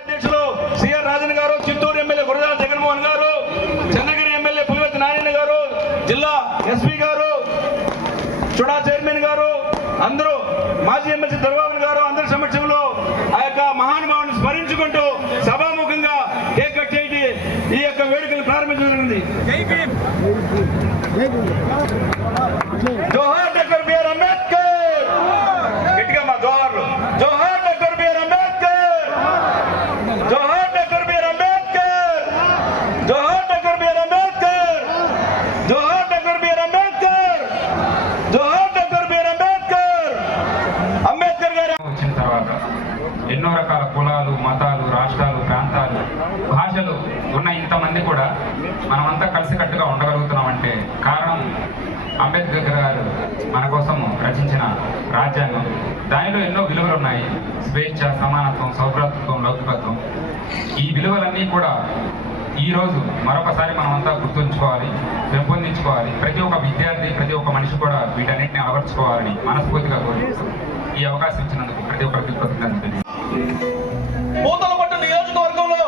అధ్యక్షులు సిఆర్ రాజన్ గారు, చిత్తూరు ఎమ్మెల్యే గురజాల జగన్మోహన్ గారు, చంద్రగిరి ఎమ్మెల్యే పులివర్తి నారాయణ గారు, జిల్లా ఎస్పీ గారు, చుడా చైర్మన్ గారు, అందరూ మాజీ ఎమ్మెల్సీ దర్బాబన్ గారు, అందరి సమక్షంలో ఆ యొక్క మహానుభావుని స్మరించుకుంటూ సభాముఖంగా కేక్ కట్ చేసి ఈ యొక్క వేడుకలు ప్రారంభించడం జరిగింది. జోహార్ డాక్టర్ బిఆర్ అంబేద్కర్. గట్టిగా మా జోహార్లు. జోహార్ డాక్టర్ బిఆర్ అంబేద్కర్. జోహార్ డాక్టర్ బిఆర్ అంబేద్కర్. జోహార్ డాక్టర్ బిఆర్ అంబేద్కర్. జోహార్ డాక్టర్ బిఆర్ అంబేద్కర్. జోహార్ డాక్టర్ బిఆర్ అంబేద్కర్. అంబేద్కర్ గారు వచ్చిన తర్వాత ఎన్నో రకాల కులాలు, మతాలు, రాష్ట్రాలు, ప్రాంతాలు, భాషలు ఉన్న ఇంతమంది కూడా మనమంతా కలిసికట్టుగా ఉండగలుగుతున్నామంటే కారణం అంబేద్కర్ గారు మన కోసం రచించిన రాజ్యాంగం. దానిలో ఎన్నో విలువలు ఉన్నాయి. స్వేచ్ఛ, సమానత్వం, సౌభ్రాతృత్వం, లౌకికత్వం. ఈ విలువలన్నీ కూడా ఈరోజు మరొకసారి మనమంతా గుర్తుంచుకోవాలి, పెంపొందించుకోవాలి. ప్రతి ఒక్క విద్యార్థి, ప్రతి ఒక్క మనిషి కూడా వీటన్నిటిని అలవర్చుకోవాలని మనస్ఫూర్తిగా కోరుకుంటున్నాను. ఈ అవకాశం ఇచ్చినందుకు ప్రతి ఒక్కరికి కృతజ్ఞతలు. పూతలపట్టు నియోజకవర్గంలో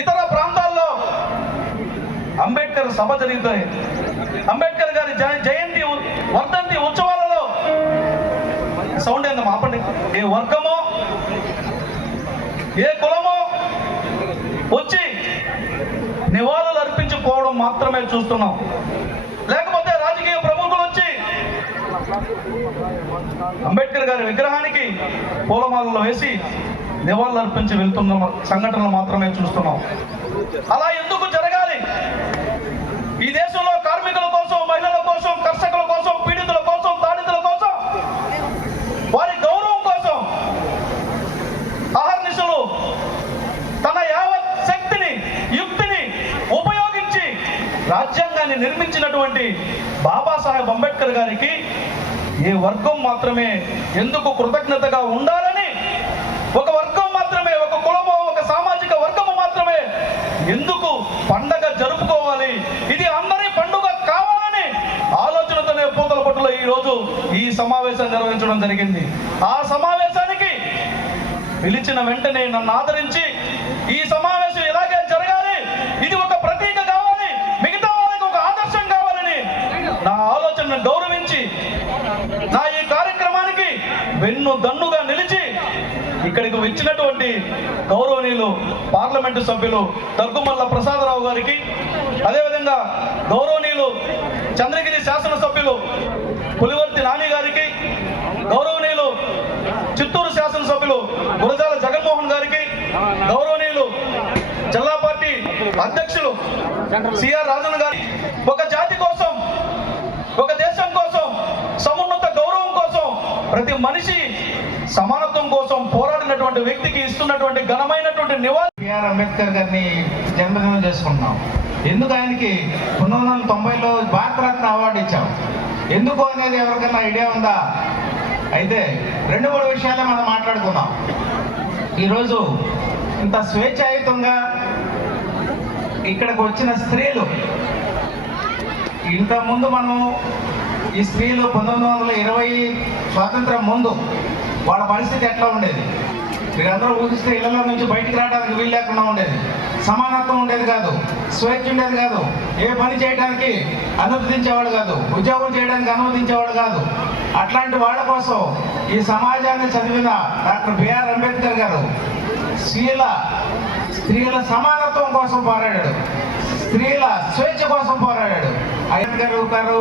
ఇతర ప్రాంతాల్లో అంబేద్కర్ సభ జరుగుతాయి. అంబేద్కర్ గారి జయంతి, వర్ధంతి ఉత్సవాలలో సౌండ్ ఏందో మాపండి. ఏ వర్గమో ఏ కులమో వచ్చి నివాళులు అర్పించుకోవడం మాత్రమే చూస్తున్నాం. లేకపోతే రాజకీయ ప్రముఖులు వచ్చి అంబేద్కర్ గారి విగ్రహానికి పూలమాలలో వేసి నివాళులు అర్పించి వెళ్తున్న సంఘటనలు మాత్రమే చూస్తున్నాం. అలా ఎందుకు జరగాలి? ఈ దేశంలో కార్మికుల కోసం, మహిళల కోసం, కర్షకుల కోసం, పీడితుల కోసం, తాడితుల కోసం, వారి గౌరవం కోసం అహర్నిశలు తన యావత్ శక్తిని, యుక్తిని ఉపయోగించి రాజ్యాంగాన్ని నిర్మించినటువంటి బాబాసాహెబ్ అంబేద్కర్ గారికి ఏ వర్గం మాత్రమే ఎందుకు కృతజ్ఞతగా ఉండాలని, ఒక వర్గం మాత్రమే, ఒక కులమో, ఒక సామాజిక వర్గము మాత్రమే ఎందుకు పండగ జరుపుకోవాలి, ఇది అందరి పండుగ కావాలని ఆలోచనతోనే పూతలపట్టులో ఈరోజు ఈ సమావేశం నిర్వహించడం జరిగింది. ఆ సమావేశానికి పిలిచిన వెంటనే నన్ను ఆదరించి ఈ సమావేశం ఇలాగే జరగాలి, ఇది ఒక ప్రతీక కావాలి, మిగతా వాళ్ళకి ఒక ఆదర్శం కావాలని నా ఆలోచనను గౌరవించి నా ఈ కార్యక్రమానికి వెన్ను దన్నుగా నిలిచి ఇక్కడికి వచ్చినటువంటి గౌరవనీయులు పార్లమెంటు సభ్యులు దగ్గుమల్ల ప్రసాదరావు గారికి, అదేవిధంగా గౌరవనీయులు చంద్రగిరి శాసనసభ్యులు పులివర్తి నాని గారికి, గౌరవనీయులు చిత్తూరు శాసనసభ్యులు గురజాల జగన్మోహన్ గారికి, గౌరవనీయులు జిల్లా పార్టీ అధ్యక్షులు సిఆర్ రాజన్ గారి, ఒక జాతి కోసం, ఒక దేశం కోసం, సమున్నత గౌరవం కోసం, ప్రతి మనిషి సమానత్వం కోసం పోరాడినటువంటి వ్యక్తికి ఇస్తున్నటువంటి ఘనమైనటువంటి నివాళి. బిఆర్ అంబేద్కర్ గారిని జన్మదినం చేసుకుంటున్నాం. ఎందుకు ఆయనకి 1990లో భారతరత్న అవార్డు ఇచ్చాం, ఎందుకు అనేది ఎవరికైనా ఐడియా ఉందా? అయితే 2-3 విషయాలే మనం మాట్లాడుకుందాం. ఈరోజు ఇంత స్వేచ్ఛాయుతంగా ఇక్కడికి వచ్చిన స్త్రీలు, ఇంతకుముందు మనం ఈ స్త్రీలు 1920 స్వాతంత్రం ముందు వాళ్ళ పరిస్థితి ఎట్లా ఉండేది? మీరందరూ ఊహిస్తే ఇళ్లలో నుంచి బయటికి రావడానికి వీలు లేకుండా ఉండేది, సమానత్వం ఉండేది కాదు, స్వేచ్ఛ ఉండేది కాదు, ఏ పని చేయడానికి అనుమతించేవాడు కాదు, ఉద్యోగం చేయడానికి అనుమతించేవాడు కాదు. అట్లాంటి వాళ్ళ కోసం ఈ సమాజాన్ని చదివిన డాక్టర్ బిఆర్ అంబేద్కర్ గారు స్త్రీల సమానత్వం కోసం పోరాడాడు, స్త్రీల స్వేచ్ఛ కోసం పోరాడాడు. అంబేద్కర్ గారు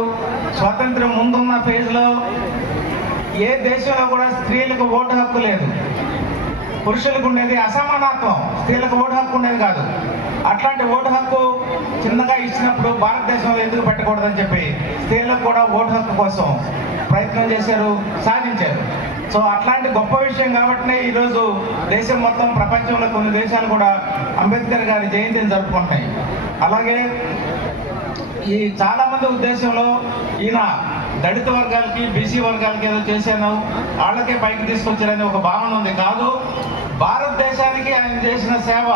స్వాతంత్రం ముందున్న ఫేజ్లో ఏ దేశంలో కూడా స్త్రీలకు ఓటు హక్కు లేదు. పురుషులకు ఉండేది అసమానత్వం, స్త్రీలకు ఓటు హక్కు ఉండేది కాదు. అట్లాంటి ఓటు హక్కు చిన్నగా ఇచ్చినప్పుడు భారతదేశంలో ఎందుకు పెట్టకూడదని చెప్పి స్త్రీలకు కూడా ఓటు హక్కు కోసం ప్రయత్నం చేశారు, సాధించారు. సో అట్లాంటి గొప్ప విషయం కాబట్టి ఈరోజు దేశం మొత్తం, ప్రపంచంలో కొన్ని దేశాలు కూడా అంబేద్కర్ గారి జయంతిని జరుపుకుంటున్నాయి. అలాగే ఈ చాలా మంది ఉద్దేశంలో ఈయన దళిత వర్గాలకి బీసీ వర్గాలకి ఏదో చేశాను వాళ్ళకే పైకి తీసుకొచ్చారని ఒక భావన ఉంది. కాదు, భారతదేశానికి ఆయన చేసిన సేవ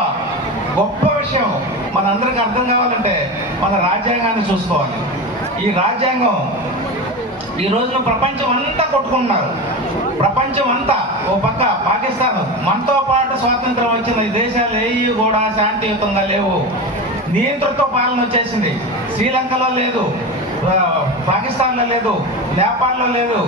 గొప్ప విషయం. మనందరికీ అర్థం కావాలంటే మన రాజ్యాంగాన్ని చూసుకోవాలి. ఈ రాజ్యాంగం ఈ రోజున ప్రపంచం అంతా కొట్టుకుంటున్నారు. ప్రపంచం అంతా, ఓ పక్క పాకిస్తాన్, మనతో పాటు స్వాతంత్రం వచ్చిన ఈ దేశాలు ఏవి కూడా శాంతియుతంగా లేవు. నియంతృత్వ పాలన వచ్చేసింది. శ్రీలంకలో లేదు, పాకిస్తాన్లో లేదు, నేపాల్లో లేదు.